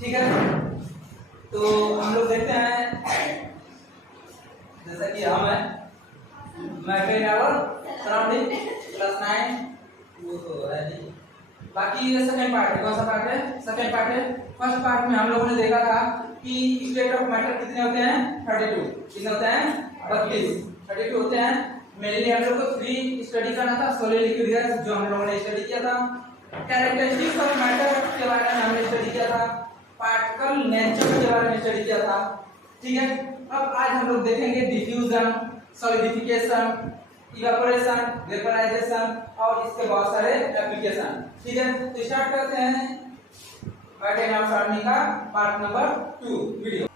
ठीक है। तो हम लोग देखते हैं जैसा कि हम है matter in our surrounding class 9 वो तो है नहीं। बाकी ये सेकंड पार्ट है। कौन सा पार्ट है? सेकंड पार्ट है। फर्स्ट पार्ट में हम लोगों ने देखा था कि स्टेट ऑफ मैटर कितने होते हैं? 32। कितने होते हैं? 32 होते हैं। मेनली हम लोग को 3 स्टडी करना था। सॉलिड लिक्विड गैस जो हम लोगों ने स्टडी किया था। कैरेक्टरिस्टिक्स ऑफ मैटर के बारे में हमने स्टडी किया था। पार्टिकल नेचर के बारे में स्टडी किया था। ठीक है। अब आज हम लोग देखेंगे डिफ्यूजन, सॉलिडिफिकेशन, इवेपोरेशन, वेपराइजेशन और इसके बहुत सारे एप्लीकेशन। ठीक है। तो स्टार्ट करते हैं मैटर इन आवर सराउंडिंग का पार्ट नंबर 2 वीडियो।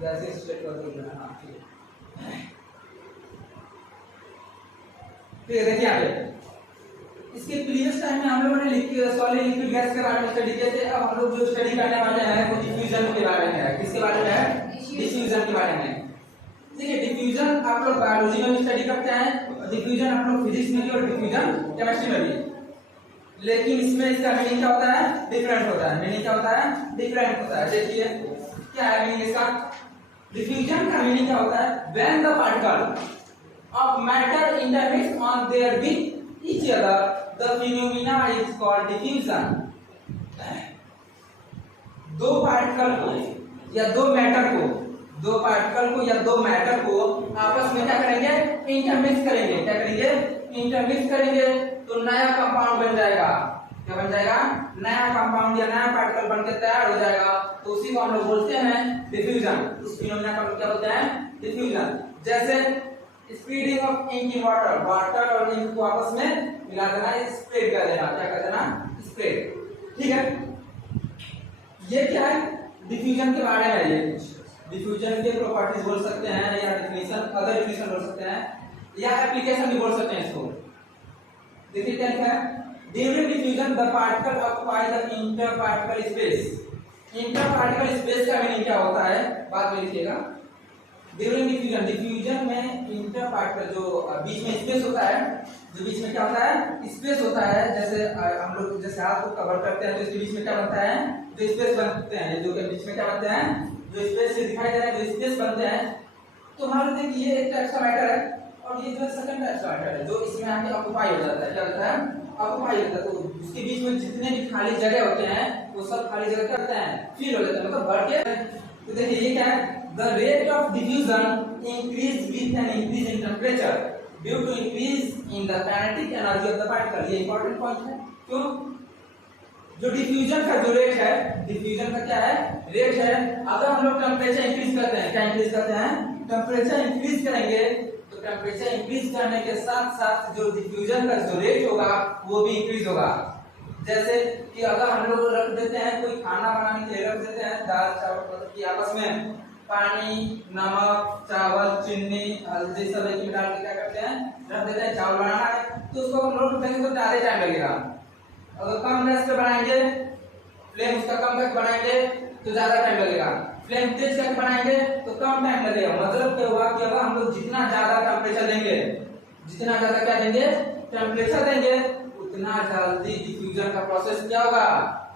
जैसे स्ट्रेट कर दो। हां ठीक है। फिर देखिए यहाँ पे इसके प्रीवियस टाइम में हम लोगों ने सॉलिड लिक्विड गैस के बारे में स्टडी किए थे। अब हम लोग जो स्टडी करने वाले हैं वो डिफ्यूजन के बारे में है। किसके बारे में है? डिफ्यूजन के बारे में। देखिए डिफ्यूजन आप लोग बायोलॉजी में भी स्टडी करते हैं, डिफ्यूजन आप लोग फिजिक्स में भी और डिफ्यूजन केमिस्ट्री में भी। लेकिन इसमें इसका मीनिंग क्या होता है? डिफरेंट होता है। मीनिंग क्या होता है? डिफरेंट होता है। देखिए क्या है मीनिंग इसका? डिफ्यूजन का मीनिंग क्या होता है? When the particle of matter intermix on their with each other, the phenomena is called diffusion. दो पार्टिकल को या दो मैटर को आपस में क्या करेंगे? इंटरमिक्स करेंगे। क्या करेंगे? इंटरमिक्स करेंगे तो नया कंपाउंड बन जाएगा। क्या बन जाएगा? नया कंपाउंड या नया पार्टिकल बनकर तैयार हो जाएगा। तो उसी को हम लोग बोलते हैं डिफ्यूजन। उस फिनोमेना का क्या बोलते हैं? डिफ्यूजन। जैसे spreading of ink in water, water और इंक को आपस में मिला देना, स्प्रेड कर देना। क्या कर देना? स्प्रेड। ठीक है। ये क्या है? डिफ्यूजन के बारे में। ये डिफ्यूजन के प्रॉपर्टीज बोल सकते हैं या डेफिनेशन, अदर डेफिनेशन बोल सकते हैं या एप्लीकेशन भी बोल सकते हैं इसको। देखिए क्या लिखा है? During diffusion the particle occupy the inter particle space. Inter particle space का मीनिंग क्या होता है? बाद में लिखिएगा। ड्यूरिंग डिफ्यूजन में इंटर पार्टिकल जो बीच में स्पेस होता है, जो बीच में क्या होता है? स्पेस होता है। जैसे हम लोग जैसे हाथ को कवर करते हैं तो इसके बीच में क्या बनता है? जो स्पेस बनते हैं, जो के बीच में क्या बनते हैं? जो स्पेस से दिखाई दे रहा है, जो स्पेस बनते हैं। तो मान लीजिए कि ये एक टाइप का मैटर है और ये जो सेकंड टाइप का मैटर है जो इसमें आके ऑक्युपाई हो जाता है। क्या होता है? ऑक्युपाई होता है। तो उसके बीच में जितने भी खाली जगह होते हैं वो सब खाली जगह क्या होते हैं? फिल हो जाते हैं, मतलब भर के। तो देखिए ये क्या है? The rate of diffusion increase with an increase in temperature due to increase in the kinetic energy of the particle. ये important point है। क्यों? जो डिफ्यूजन का जो रेट है, डिफ्यूजन का क्या है? रेट है। अगर हम लोग टेम्परेचर इंक्रीज करते हैं, क्या इंक्रीज करते हैं? टेम्परेचर इंक्रीज करेंगे तो टेम्परेचर इंक्रीज करने के साथ साथ जो डिफ्यूजन का जो रेट होगा वो भी इंक्रीज होगा। जैसे कि अगर हम लोग रख देते हैं, कोई खाना बनाने के लिए रख देते हैं, दाल चावल की आपस में पानी, नमक, चावल, चीनी, हल्दी सब एक में डाल के क्या करते हैं? रख देते हैं। चावल बनाना है तो उसको हम लोग देंगे तो ज्यादा टाइम लगेगा। अगर कम गैस पे बनाएंगे, फ्लेम उसका कम करके बनाएंगे तो ज्यादा टाइम लगेगा। फ्लेम तेज करके बनाएंगे तो कम टाइम लगेगा। मतलब क्या हुआ कि अगर हम लोग जितना ज्यादा टेम्परेचर देंगे, जितना ज्यादा क्या देंगे? टेम्परेचर देंगे, उतना जल्दी डिफ्यूजन का प्रोसेस क्या होगा?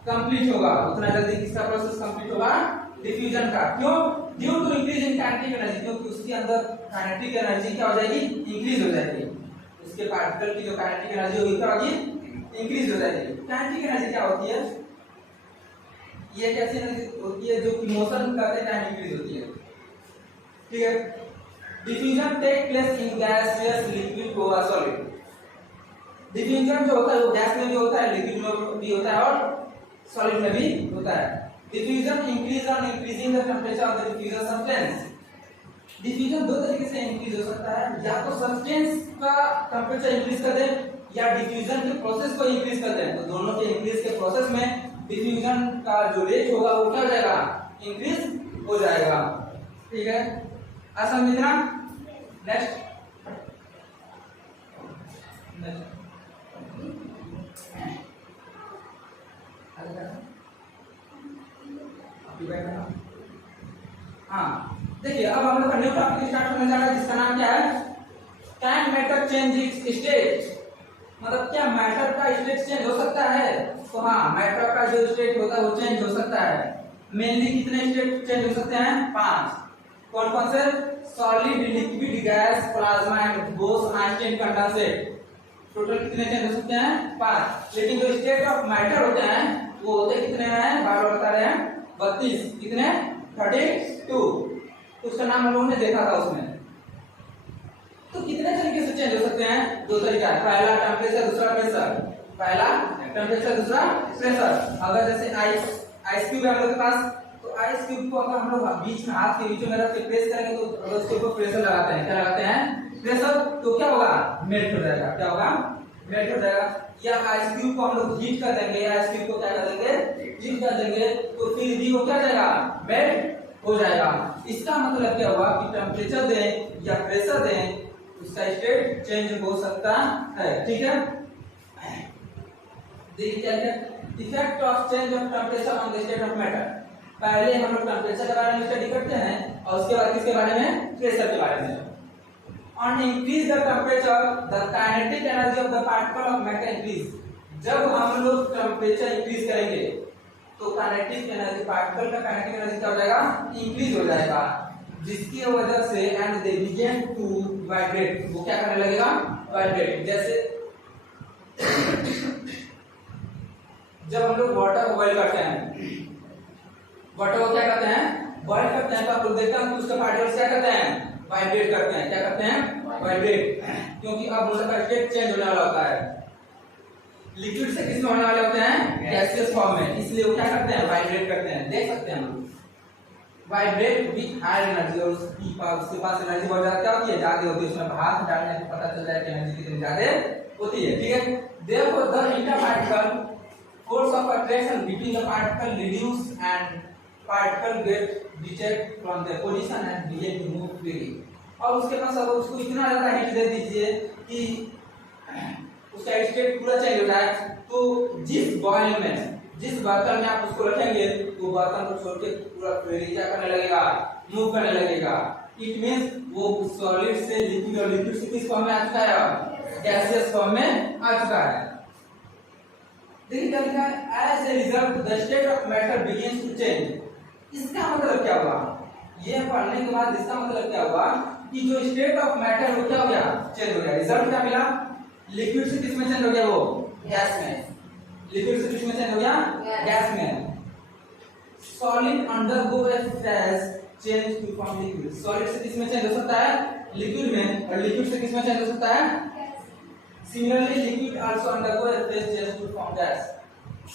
कंप्लीट होगा। उतना जल्दी किसका प्रोसेस कंप्लीट होगा? डिफ्यूजन का। क्यों? Due to increase in kinetic energy. क्योंकि उसके अंदर काइनेटिक एनर्जी क्या हो जाएगी? इंक्रीज हो जाएगी। उसके पार्टिकल की जो काइनेटिक एनर्जी होगी क्या होगी? इंक्रीज हो जाएगी। काइनेटिक एनर्जी क्या होती है? ये कैसी एनर्जी होती है? जो कि मोशन करते टाइम इंक्रीज होती है। ठीक है। Diffusion take place in gaseous, liquid और सॉलिड। डिफ्यूजन जो होता है वो गैस में भी होता है, लिक्विड में भी होता है और सॉलिड में भी होता है। Diffusion increase on increasing the temperature of the diffusion substance. Diffusion दो तरीके से इंक्रीज हो सकता है, या तो सब्सटेंस का टेम्परेचर इंक्रीज कर दे या डिफ्यूजन के प्रोसेस को इंक्रीज कर दे। तो दोनों के इंक्रीज के प्रोसेस में डिफ्यूजन का जो रेट होगा वो क्या हो जाएगा? इंक्रीज हो जाएगा। ठीक है। ऐसा समझना। नेक्स्ट हाँ देखिए अब हम लोग का न्यू टॉपिक स्टार्ट होने जा रहा है जिसका नाम क्या है? Can matter change it's state. मतलब क्या मैटर का स्टेट चेंज हो सकता है? तो हाँ, मैटर का जो स्टेट होता है वो चेंज हो सकता है। मेनली कितने स्टेट चेंज हो सकते हैं? 5। कौन कौन से? Solid, liquid, gas, plasma and boss, Einstein, condensate. Total कितने चेंज हो सकते हैं? 5। लेकिन जो स्टेट ऑफ मैटर होते हैं वो होते कितने हैं? बार बार बता रहे हैं 32। कितने? 32। उसका नाम हम लोगों ने देखा था उसमें। तो कितने तरीके से चेंज हो सकते हैं? 2 तरीका है, पहला टेम्परेचर, दूसरा प्रेशर। पहला टेम्परेचर, दूसरा प्रेशर। अगर जैसे आइस क्यूब है हम लोग के पास, तो आइस क्यूब को अगर हम लोग बीच में, हाथ के बीच में रख के प्रेस करेंगे तो अगर उसके ऊपर प्रेशर लगाते हैं, क्या लगाते हैं? प्रेशर, तो क्या होगा? मेल्ट हो जाएगा। क्या होगा? मेल्ट हो जाएगा। या आइस क्यूब को हम लोग हीट कर देंगे, या आइस क्यूब को क्या कर देंगे? हीट कर देंगे, तो फिर भी वो क्या हो जाएगा? मेल्ट हो जाएगा। इसका मतलब क्या हुआ कि टेम्परेचर दें या प्रेशर दें, उसका स्टेट चेंज हो सकता है। ठीक है, देखिए क्या है effect of change of temperature on the state of matter. पहले हम लोग टेम्परेचर के बारे में स्टडी करते हैं और उसके बाद किसके बारे में? प्रेशर के बारे में। On increase the temperature the kinetic energy of the particle of matter increase. जब हम लोग टेम्परेचर इंक्रीज करेंगे तो काइनेटिक एनर्जी, पार्टिकल का काइनेटिक एनर्जी क्या हो जाएगा? इंक्रीज हो जाएगा, जिसकी वजह से and they begin to vibrate. वो क्या करने लगेगा? वाइब्रेट। जैसे जब हम लोग वाटर को बॉईल करते हैं, वाटर को क्या करते हैं? बॉईल करते हैं, तो आप लोग देखते हैं कि उसके पार्टिकल्स क्या करते हैं? वाइब्रेट करते हैं। क्या करते हैं? वाइब्रेट। क्योंकि अब उनका स्टेट चेंज होने वाला होता है। लिक्विड से किस में होने वाले होते हैं? गैसियस फॉर्म में। इसलिए वो क्या करते हैं? वाइब्रेट करते हैं। देख सकते हैं हम लोग वाइब्रेट विद हाई एनर्जी, और उसके पास एनर्जी बहुत ज्यादा क्या होती है? ज्यादा होती है। उसमें हाथ डालने से पता चल जाए कि एनर्जी कितनी ज्यादा होती है। ठीक है, therefore the interparticle force of attraction between the particle reduce and particle get detached from their position and begin to move freely। और उसके पास अगर उसको इतना ज्यादा हीट दे दीजिए कि उसका स्टेट पूरा चेंज हो जाए, तो जिस बॉयल में, जिस बर्तन में आप उसको रखेंगे तो बर्तन को छोड़ के पूरा फ्रीली क्या करने लगेगा? मूव करने लगेगा। इट मींस वो सॉलिड से लिक्विड, और लिक्विड से किस फॉर्म में आ चुका है? गैसियस फॉर्म में आ चुका है। देखिए क्या लिखा है? As a result the state of matter begins to change. इसका मतलब क्या हुआ? ये पढ़ने के बाद इसका मतलब क्या हुआ कि जो स्टेट ऑफ मैटर वो क्या हो गया? चेंज हो गया। रिजल्ट क्या मिला? लिक्विड से किस में चेंज हो गया? वो गैस में। लिक्विड से किस में चेंज हो गया? गैस में। Solid undergo a phase change to form liquid. Solid से किस में चेंज हो सकता है? लिक्विड में। और लिक्विड से किस में चेंज हो सकता है? Similarly liquid also undergo a phase change to form gas.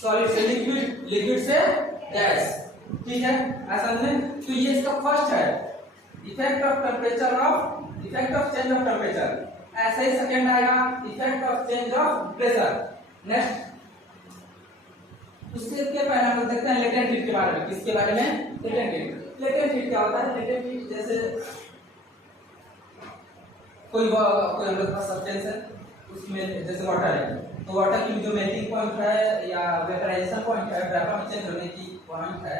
Solid से लिक्विड, लिक्विड से गैस। ठीक है, ऐसा नहीं? तो ये इसका फर्स्ट है, effect of temperature of, effect of change of temperature. ऐसा ही सेकंड आएगा, effect of change of pressure. Next, उसके पहले हम लोग देखते हैं लेटेंट हीट के बारे में। किसके बारे में? Latent heat. लेटेंट हीट क्या होता है? लेटेंट हीट जैसे कोई हम लोग का सब्सटेंस है, उसमें जैसे वाटर है, तो वाटर की जो मेल्टिंग पॉइंट है या वेपराइजेशन पॉइंट है, वेपर में चेंज होने की पॉइंट है,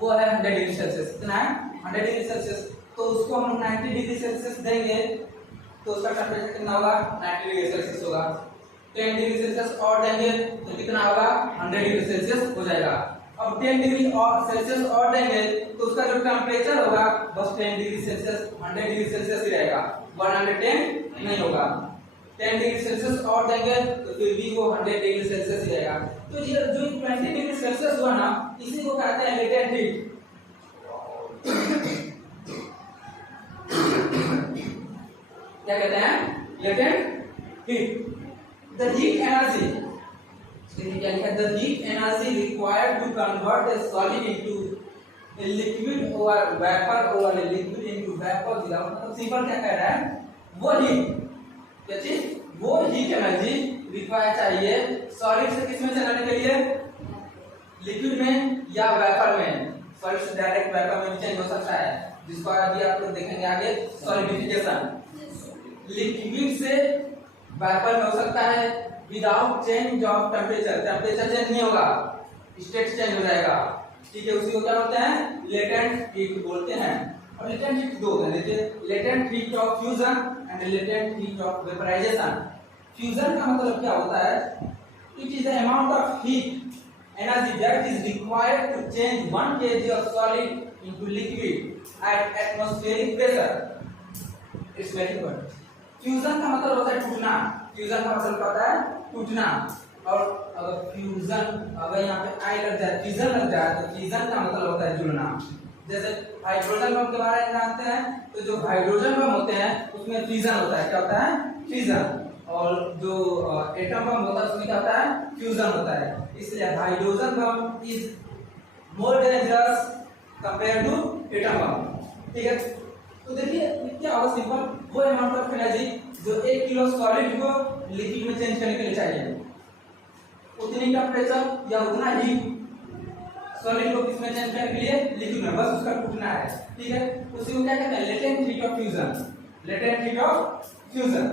वो है 100 डिग्री सेल्सियस। कितना है? 100 डिग्री सेल्सियस। तो उसको हम 90 डिग्री सेल्सियस देंगे तो उसका टेम्परेचर कितना होगा? 90 डिग्री सेल्सियस होगा। 10 डिग्री सेल्सियस और देंगे तो कितना होगा? 100 डिग्री सेल्सियस हो जाएगा। अब 10 डिग्री और सेल्सियस और देंगे तो उसका जो टेम्परेचर होगा बस 10 डिग्री सेल्सियस, 100 डिग्री सेल्सियस ही रहेगा, 110 नहीं होगा। 10 डिग्री सेल्सियस और देंगे तो फिर भी वो 100 डिग्री सेल्सियस ही रहेगा। तो ये जो 20 डिग्री सेल्सियस हुआ ना, इसी को कहते हैं लेटेंट हीट। क्या कहते हैं? Latent heat. The heat energy, देखिए क्या लिखा है? The heat energy required to convert a solid into a liquid or vapor or a liquid into vapor without, simple क्या कह रहा है? वो हीट, क्या चीज? वो हीट एनर्जी रिक्वायर चाहिए सॉलिड से किस में चलाने के लिए? लिक्विड में या वेपर में। सॉलिड से डायरेक्ट वेपर में चेंज हो सकता है, जिसको अभी आप लोग देखेंगे आगे, सॉलिडिफिकेशन। लिक्विड से वेपर में हो सकता है without change of temperature. Temperature change नहीं होगा, स्टेट चेंज हो जाएगा। ठीक है, उसी को क्या बोलते हैं? लेटेंट हीट बोलते हैं। और लेटेंट हीट दो है, देखिए latent heat of fusion and latent heat of vaporisation. Fusion का मतलब क्या होता है? It is the amount of heat energy that is required to change 1 kg of solid into liquid at atmospheric pressure. It's very good. Fusion का मतलब होता है टूटना। फ्यूजन का मतलब क्या होता है? टूटना। और अगर फ्यूजन अगर यहाँ पे आई लग जाए, फ्यूजन लग जाए, तो फ्यूजन का मतलब होता है जुड़ना। जैसे हाइड्रोजन बम के बारे में जानते हैं, तो जो हाइड्रोजन बम होते हैं उसमें फ्यूजन होता है। क्या होता है? फ्यूजन। और जो एटम बम होता है उसमें क्या होता है? फ्यूजन होता है। इसलिए hydrogen bomb is more dangerous compare to atom bomb. ठीक है, तो देखिए क्या होगा, सिंपल वो अमाउंट ऑफ एनर्जी जो 1 किलो सॉलिड को लिक्विड में चेंज करने के लिए चाहिए, उतनी टेम्परेचर या उतना हीट सॉलिड को किसमें चेंज करने के लिए? लिक्विड में। बस उसका टूटना है। ठीक है, उसी को क्या कहते हैं? Latent heat of fusion. Latent heat of fusion.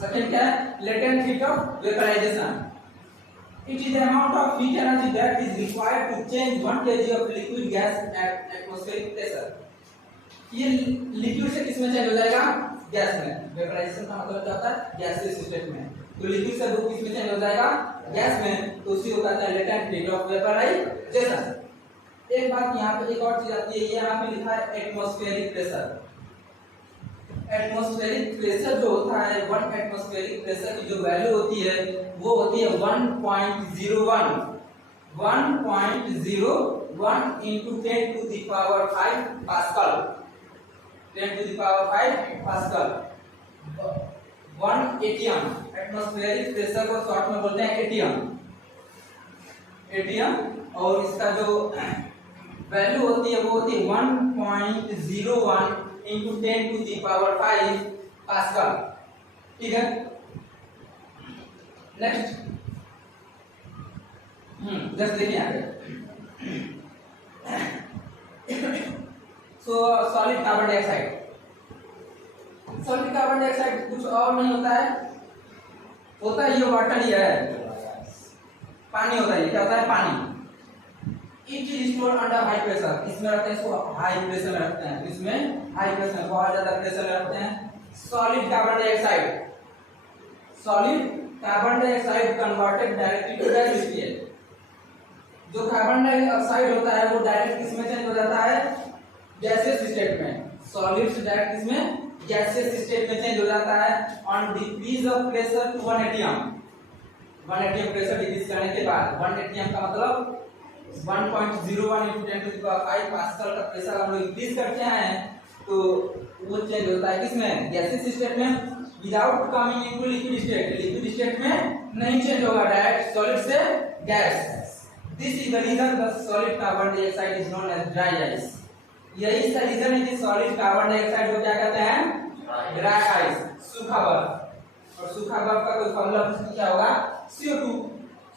Second क्या है? Latent heat of vaporisation. It is the amount of heat energy that is required to change 1 kg of liquid gas at atmospheric pressure. ये liquid से किसमें change हो जाएगा? Gas में। Vaporisation का मतलब क्या होता है? गैसियस स्टेट में। तो लिक्विड से वो किसमें चेंज हो जाएगा? गैस में। तो उसी को कहते हैं लेटेंट हीट ऑफ वेपराइजेशन। एक बात यहाँ पे एक और चीज आती है, यहाँ पे लिखा है एटमॉस्फेरिक प्रेशर। एटमॉस्फेरिक प्रेशर जो होता है, 1 एटमॉस्फेरिक प्रेशर की जो वैल्यू होती है वो होती है 1.01 into 10 to the power 5 pascal. 10 to the power 5 pascal. 1 ATM. Atmospheric pressure को शॉर्ट में बोलते हैं एटीएम। एटीएम। और इसका जो वैल्यू होती है वो होती है 1.01 into 10 to the power 5 pascal. ठीक है, नेक्स्ट जस्ट देखिए आगे। सो solid carbon dioxide. Solid carbon dioxide कुछ और नहीं होता है, होता है ये वाटर ही है, पानी होता है। क्या होता है? पानी। It is stored under high pressure. इसमें रखते हैं, इसको हाई प्रेशर में रखते हैं। इसमें हाई प्रेशर, बहुत ज्यादा प्रेशर में रखते हैं। Solid carbon dioxide. Solid carbon dioxide converted directly to gas state. जो कार्बन डाइऑक्साइड होता है वो डायरेक्ट किसमें चेंज हो जाता है? गैसियस स्टेट में। सॉलिड से डायरेक्ट किसमें? गैसियस स्टेट में चेंज हो जाता है on decrease of pressure to 1 atm। 1 atm pressure decrease करने के बाद, 1 atm का मतलब 1.01 into 10 to the power 5 pascal का प्रेशर हम लोग इंक्रीज करते हैं, तो वो चेंज होता है किसमें? गैसियस स्टेट में, without coming into liquid state. Liquid state में नहीं चेंज होगा, डायरेक्ट सॉलिड से gas. This is the reason the solid carbon dioxide is known as dry ice. यही इसका रीजन है कि सॉलिड कार्बन डाइऑक्साइड को क्या कहते हैं? ड्राई आइस, सूखा बर्फ। और सूखा बर्फ का कोई फॉर्मूला क्या होगा? CO2।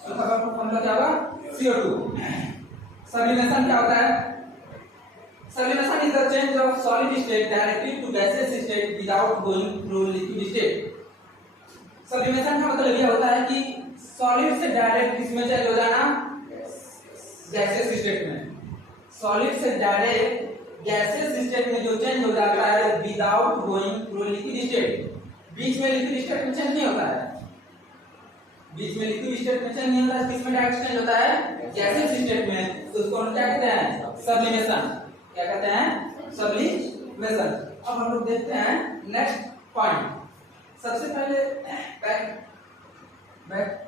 सूखा बर्फ का फॉर्मूला क्या होगा? CO2। सब्लिमेशन क्या होता है? Sublimation is the change of solid state directly to gaseous state without going through liquid state। Sublimation का मतलब यह होता है कि सॉलिड से डायरेक्ट किसमें चेंज हो जाना? गैसियस स्टेट में। सॉलिड से डायरेक्ट गैसियस स्टेट में जो चेंज हो जाता है without going through liquid state. बीच में लिक्विड स्टेट में चेंज नहीं होता है। बीच में लिक्विड स्टेट में चेंज नहीं होता है, किसमें डायरेक्ट चेंज होता है? गैसियस स्टेट में। तो उसको हम क्या कहते हैं? सब्लिमेशन। क्या कहते हैं? सब्लिमेशन। अब हम लोग देखते हैं नेक्स्ट पॉइंट। सबसे पहले बैक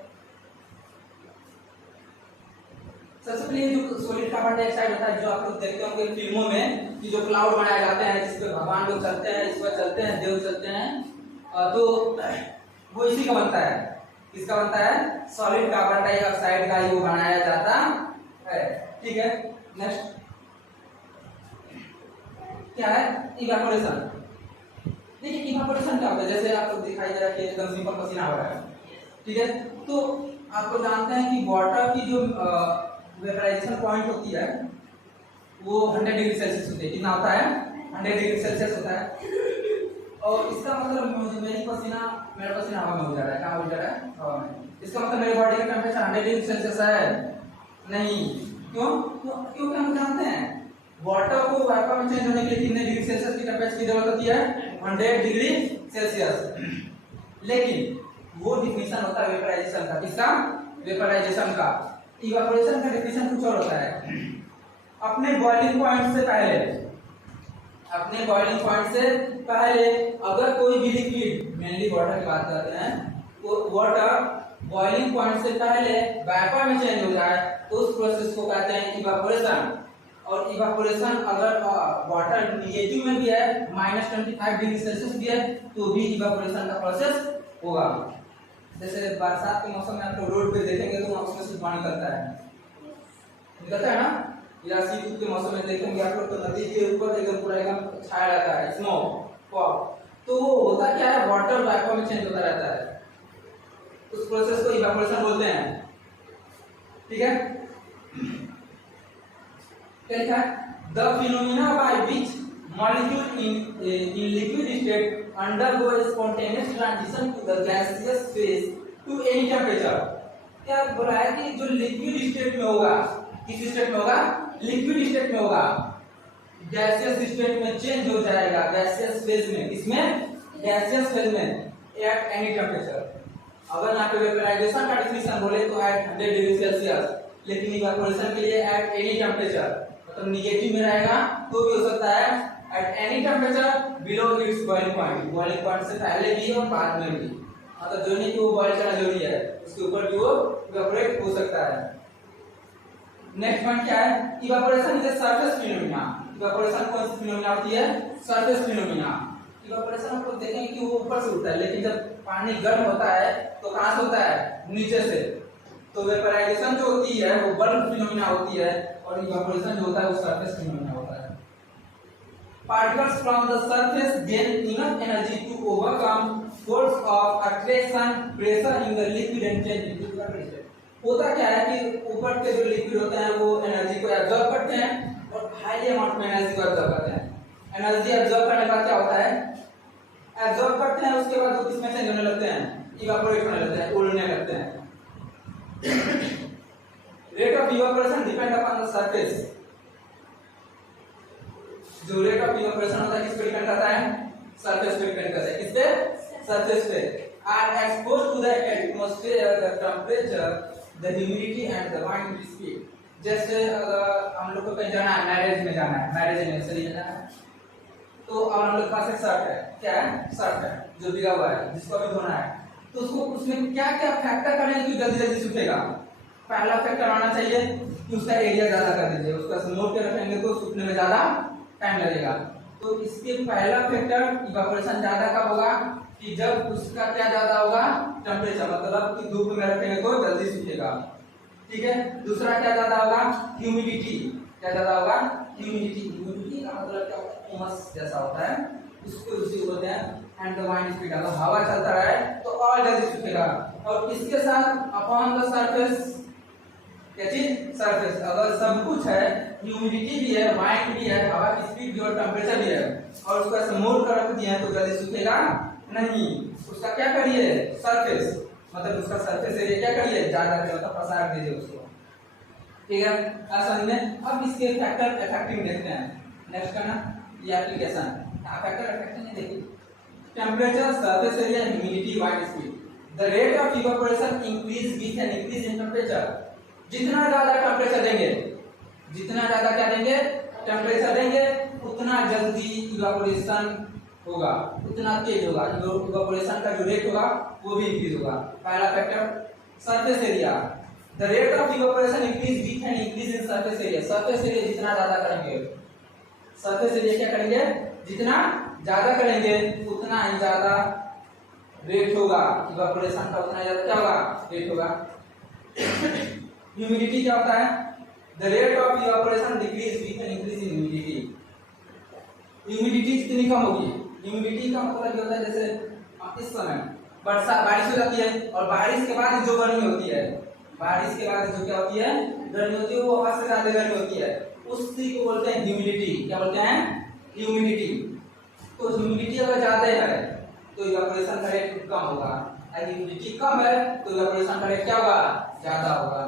सबसे पहले जो सॉलिड कार्बन डाइऑक्साइड होता है, जो आप लोग देखते होंगे फिल्मों में कि जो क्लाउड बनाए जाते हैं जिस पे भगवान लोग चलते हैं, इस पर चलते हैं, देव चलते हैं, तो वो इसी का बनता है। किसका बनता है? सॉलिड कार्बन डाइऑक्साइड का ही वो बनाया जाता है। ठीक है, नेक्स्ट क्या है? इवेपोरेशन। देखिए इवेपोरेशन क्या होता है? जैसे आपको दिखाई दे रहा है कि एकदम सिंपल पसीना हो रहा है। ठीक है, तो आप लोग जानते हैं कि वाटर की जो वेपराइजेशन पॉइंट होती है वो 100 डिग्री सेल्सियस होती है। कितना होता है? 100 डिग्री सेल्सियस होता है। और इसका मतलब मेरा पसीना हवा में हो जा रहा है। कहाँ हो जा रहा है? हवा में। इसका मतलब मेरे बॉडी का टेम्परेचर 100 डिग्री सेल्सियस है? नहीं। क्यों? क्योंकि हम जानते हैं वाटर को वाइपर में चेंज होने के लिए कितने डिग्री सेल्सियस की टेम्परेचर की जरूरत होती है? 100 डिग्री सेल्सियस। लेकिन वो डिफिनेशन होता है वेपराइजेशन का। किसका? वेपराइजेशन का। इवापोरेशन का डिफिनेशन कुछ और होता है। अपने बॉइलिंग पॉइंट से पहले, अपने बॉइलिंग पॉइंट से पहले अगर कोई भी लिक्विड, मेनली वाटर की बात करते हैं, तो वाटर बॉइलिंग पॉइंट से पहले वेपर में चेंज हो जाए तो उस प्रोसेस को कहते हैं इवापोरेशन। और इवापोरेशन अगर वाटर निगेटिव में भी है, -25 डिग्री सेल्सियस भी है, तो भी इवापोरेशन का प्रोसेस होगा। जैसे बरसात के मौसम में आप रोड पे देखेंगे तो उसमें से पानी निकलता है ना, या शीत के मौसम में देखेंगे आप लोग तो नदी के ऊपर एकदम पूरा एकदम छाया रहता है स्मोक फॉग, तो वो होता क्या है, वाटर वेपर में चेंज होता रहता है, उस प्रोसेस को इवापोरेशन बोलते हैं। ठीक है, क्या लिखा है? The phenomena by which molecule in liquid state undergo spontaneous transition to the gaseous phase to any temperature. क्या बोला है कि जो लिक्विड स्टेट में होगा, किस स्टेट में होगा? लिक्विड स्टेट में होगा, गैसियस स्टेट में चेंज हो जाएगा, गैसियस फेज में। किसमें? गैसियस फेज में, एट एनी टेंपरेचर। अगर यहाँ पे वेपराइजेशन का डिफिनेशन बोले तो एट 100 डिग्री सेल्सियस, लेकिन इवापोरेशन के लिए एट एनी टेंपरेचर, मतलब निगेटिव में रहेगा तो भी हो सकता है at any temperature below it's boiling point, boiling point से पहले भी और बाद में भी, मतलब जो नहीं कि वो बॉइल करना जरूरी है, उसके ऊपर भी वो इवापोरेट हो सकता है। नेक्स्ट पॉइंट क्या है? Evaporation is a surface phenomena. Evaporation कौन सी फिनोमेना होती है? Surface phenomena. इवापोरेशन हम लोग देखेंगे कि वो ऊपर से होता है, लेकिन जब पानी गर्म होता है तो कहां से होता है? नीचे से। तो वेपराइजेशन जो होती है वो बल्क फिनोमेना होती है, और इवापोरेशन जो होता है वो सरफेस फिनोमेना होता है। Particles from the surface gain enough energy to overcome force of attraction pressure in the liquid and change into the. होता क्या है कि ऊपर के जो लिक्विड होते हैं वो एनर्जी को एब्जॉर्ब करते हैं और हाई अमाउंट में एनर्जी को एब्जॉर्ब करते हैं। एनर्जी एब्जॉर्ब करने का क्या होता है? एब्जॉर्ब करते हैं, उसके बाद वो किसमें चेंज होने लगते हैं? इवापोरेट होने लगते हैं, उड़ने लगते हैं। Rate of evaporation depend upon the surface. जो रेट ऑफ इवापोरेशन होता है किस पे डिपेंड करता है? सरफेस पे डिपेंड करता है। किस पे? सरफेस पे। Are exposed to the atmosphere, the temperature, the humidity and the wind speed. जैसे अगर हम लोग को कहीं जाना है, मैरिज में जाना है, मैरिज एनिवर्सरी में जाना है, तो अब हम लोग के पास एक शर्ट है, क्या है? शर्ट है जो भीगा हुआ है, जिसको अभी धोना है, तो उसको उसमें क्या क्या फैक्टर करें कि जल्दी जल्दी सूखेगा? पहला फैक्टर आना चाहिए कि उसका एरिया ज्यादा कर दीजिए, उसका स्मोक के रखेंगे तो सूखने में ज्यादा टाइम लगेगा। तो इसके पहला फैक्टर इवापोरेशन ज्यादा कब होगा? कि जब उसका क्या ज्यादा होगा? टेंपरेचर, मतलब कि धूप में रखेंगे तो जल्दी सूखेगा। ठीक है, दूसरा क्या ज्यादा होगा? ह्यूमिडिटी। क्या ज्यादा होगा? ह्यूमिडिटी। ह्यूमिडिटी का मतलब क्या होता है? उमस जैसा होता है, उसको उसी बोलते हैं। एंड द वाइंड स्पीड, अगर हवा चलता रहे तो और जल्दी सूखेगा। और इसके साथ अपॉन द सरफेस, क्या चीज? सरफेस। अगर सब कुछ है, ह्यूमिडिटी भी है, वाइंड भी है, हवा की स्पीड भी और टेंपरेचर भी है, और उसको ऐसे मोड़ कर रख दिया तो जल्दी सूखेगा नहीं। उसका क्या करिए? सरफेस, मतलब उसका सरफेस एरिया क्या करिए? ज्यादा करिए, मतलब पसार दीजिए उसको। ठीक है, समझ में? अब इसके फैक्टर इफेक्टिंग देखते हैं। नेक्स्ट करना ये एप्लीकेशन। फैक्टर इफेक्टिंग नहीं देखिए, temperature, surface area, humidity, wind speed. The rate of evaporation increase with an increase in temperature. जितना ज्यादा टेंपरेचर देंगे, जितना ज्यादा क्या देंगे? टेंपरेचर देंगे, उतना जल्दी इवापोरेशन होगा, उतना तेज होगा। इवापोरेशन का जो रेट होगा वो भी इंक्रीज होगा। पहला factor surface area. The rate of evaporation increase with an increase in surface area. Surface area जितना ज्यादा करेंगे, सरफेस एरिया क्या करेंगे? जितना ज्यादा करेंगे उतना ही ज्यादा रेट होगा इवापोरेशन का, उतना ज्यादा क्या होगा? रेट होगा। ह्यूमिडिटी क्या होता है? The rate of evaporation decrease with an increase in humidity. Humidity कितनी कम होगी? ह्यूमिडिटी का मतलब क्या होता है? जैसे इस समय बारिश हो जाती है, और बारिश के बाद जो गर्मी होती है, बारिश के बाद जो क्या होती है? गर्मी होती है, वो हद से ज्यादा गर्मी होती है, उसी को बोलते हैं ह्यूमिडिटी। क्या बोलते हैं? ह्यूमिडिटी। तो ह्यूमिडिटी अगर ज्यादा है तो इवापोरेशन का रेट कम होगा, और ह्यूमिडिटी कम है तो इवापोरेशन का रेट क्या होगा? ज्यादा होगा।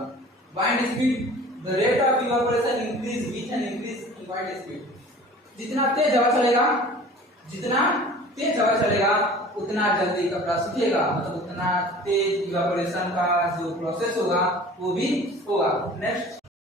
Wind speed. The rate of evaporation increase with an increase in wind speed. जितना तेज हवा चलेगा, जितना तेज हवा चलेगा उतना जल्दी कपड़ा सूखेगा, मतलब उतना तेज इवेपोरेशन का जो प्रोसेस होगा वो भी होगा। नेक्स्ट